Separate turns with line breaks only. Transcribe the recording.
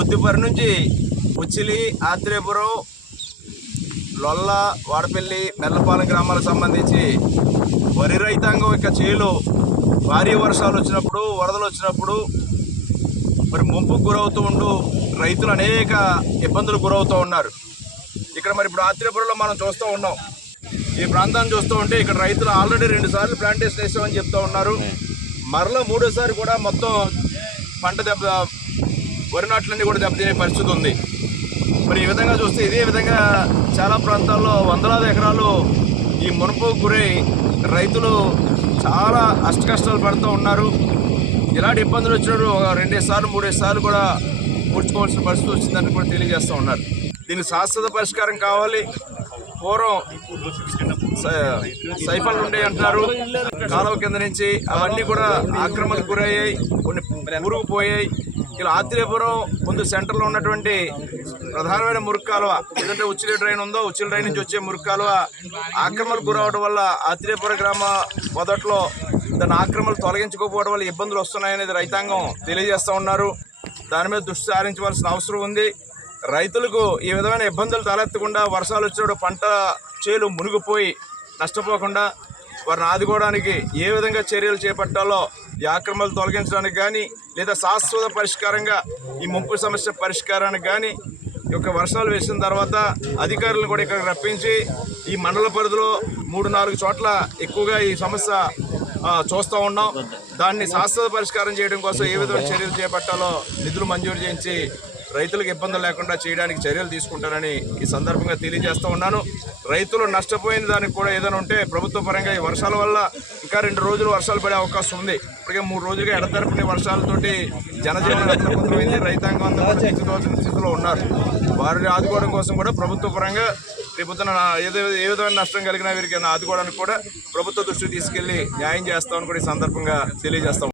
బొద్దుపరి నుంచి ఉచ్చిలి ఆత్రేయపురం లొల్ల వాడపల్లి మెల్లపాలెం గ్రామాలకు సంబంధించి వరి రైతాంగం యొక్క చేలు భారీ వర్షాలు వచ్చినప్పుడు వరదలు వచ్చినప్పుడు మరి ముంపుకు గురవుతూ ఉంటూ రైతులు అనేక ఇబ్బందులు గురవుతూ ఉన్నారు. ఇక్కడ మరి ఇప్పుడు ఆత్రేయపురంలో మనం చూస్తూ ఉన్నాం. ఈ ప్రాంతాన్ని చూస్తూ ఉంటే ఇక్కడ రైతులు ఆల్రెడీ రెండు సార్లు ప్లాంటేషన్ వేసామని చెప్తూ ఉన్నారు. మరలా మూడోసారి కూడా మొత్తం పంట దెబ్బ వరి నాట్లన్నీ కూడా దెబ్బతినే పరిస్థితి ఉంది. మరి ఈ విధంగా చూస్తే ఇదే విధంగా చాలా ప్రాంతాల్లో వందలాది ఎకరాలు ఈ మునుపు గురై రైతులు చాలా అష్ట కష్టాలు పడుతూ ఉన్నారు. ఇలాంటి ఇబ్బందులు వచ్చినప్పుడు ఒక రెండే సార్లు మూడే సార్లు కూడా పూడ్చుకోవాల్సిన పరిస్థితి వచ్చిందని కూడా తెలియజేస్తూ ఉన్నారు. దీనికి శాశ్వత పరిష్కారం కావాలి. పూర్వం సై- సైఫన్లు ఉండే అంటారు. కాలువ కింద నుంచి అవన్నీ కూడా ఆక్రమణకు గురయ్యాయి కొన్ని మురుగుపోయాయి ఇలా ఆత్రేయపురం ముందు సెంటర్లో ఉన్నటువంటి ప్రధానమైన మురుగు కాలువ ఏదంటే ఉచ్చిలి డ్రైన్ ఉందో ఉచ్చిలి డ్రైన్ నుంచి వచ్చే మురుగు కాలువ ఆక్రమణకు గురవడం వల్ల ఆత్రేయపురం గ్రామ మొదట్లో దాని ఆక్రమణలు తొలగించుకోకపోవడం వల్ల ఇబ్బందులు వస్తున్నాయనేది రైతాంగం తెలియజేస్తూ ఉన్నారు. దాని మీద దృష్టి సారించవలసిన అవసరం ఉంది. రైతులకు ఈ విధమైన ఇబ్బందులు తలెత్తకుండా వర్షాలు వచ్చినప్పుడు పంట చేలు మునిగిపోయి నష్టపోకుండా వారిని ఆదుకోవడానికి ఏ విధంగా చర్యలు చేపట్టాలో ఈ ఆక్రమణలు తొలగించడానికి కానీ లేదా శాశ్వత పరిష్కారంగా ఈ ముంపు సమస్య పరిష్కారానికి కానీ ఈ యొక్క వర్షాలు వేసిన తర్వాత అధికారులను కూడా ఇక్కడ రప్పించి ఈ మండల పరిధిలో మూడు నాలుగు చోట్ల ఎక్కువగా ఈ సమస్య చూస్తూ ఉన్నాం. దాన్ని శాశ్వత పరిష్కారం చేయడం కోసం ఏ విధమైన చర్యలు చేపట్టాలో నిధులు మంజూరు చేయించి రైతులకు ఇబ్బందులు లేకుండా చేయడానికి చర్యలు తీసుకుంటారని ఈ సందర్భంగా తెలియజేస్తూ ఉన్నాను. రైతులు నష్టపోయిన దానికి కూడా ఏదైనా ఉంటే ప్రభుత్వ పరంగా ఈ వర్షాల వల్ల ఇంకా రెండు రోజులు వర్షాలు పడే అవకాశం ఉంది. ఇప్పటికే మూడు రోజులుగా ఎడతెరపని వర్షాలతోటి జనజీవనం అతలకుతమైంది రైతాంగం అంతా స్థితిలో ఉన్నారు. వారిని ఆదుకోవడం కోసం కూడా ప్రభుత్వ పరంగా రేపొద్దున ఏదో ఏ విధమైన నష్టం కలిగినా వీరికి ఆదుకోవడానికి కూడా ప్రభుత్వ దృష్టికి తీసుకెళ్ళి న్యాయం చేస్తామని కూడా ఈ సందర్భంగా తెలియజేస్తాం